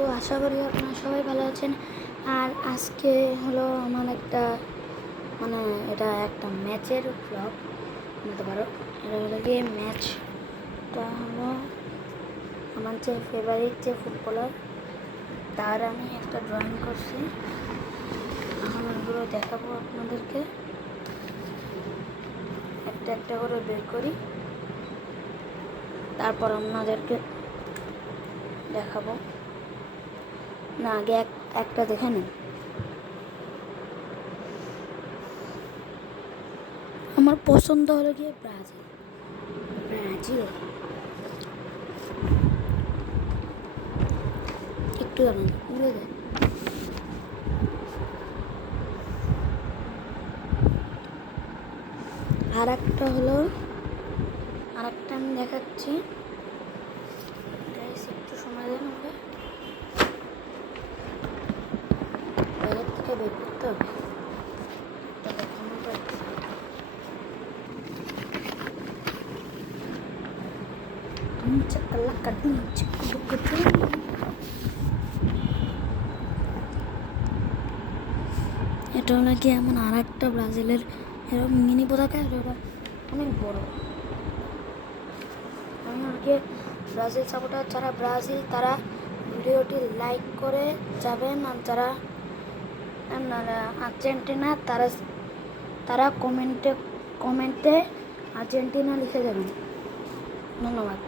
তো আশা করি আপনারা সবাই ভালো আছেন। আর আজকে হলো আমার একটা এটা একটা ম্যাচের ব্লগ বলতে পারো। এটা হলো গিয়ে ম্যাচটা হলো আমার যে ফেভারিট যে ফুটবলার তার আমি একটা ড্রয়িং করছি। এখন ওগুলো দেখাবো আপনাদেরকে, একটা একটা করে বের করি, তারপর আপনাদেরকে দেখাবো। না আগে একটা দেখে নিন। আমার পছন্দ হলো গিয়ে ব্রাজিল। একটু দাঁড়ান, উড়ে দেন। আর একটা আমি দেখাচ্ছি। একটু সময় দেন, আমাকে বাইরের থেকে বের করতে হবে। এটা হলো কি এমন আর একটা ব্রাজিলের এরকম মিনি পতাকা, এটা অনেক বড়। আমি আগে ব্রাজিল সাপোর্টার, যারা ব্রাজিল তারা ভিডিওটি লাইক করে যাবেন, আর যারা আর্জেন্টিনা তারা কমেন্টে আর্জেন্টিনা লিখে যাবেন। ধন্যবাদ।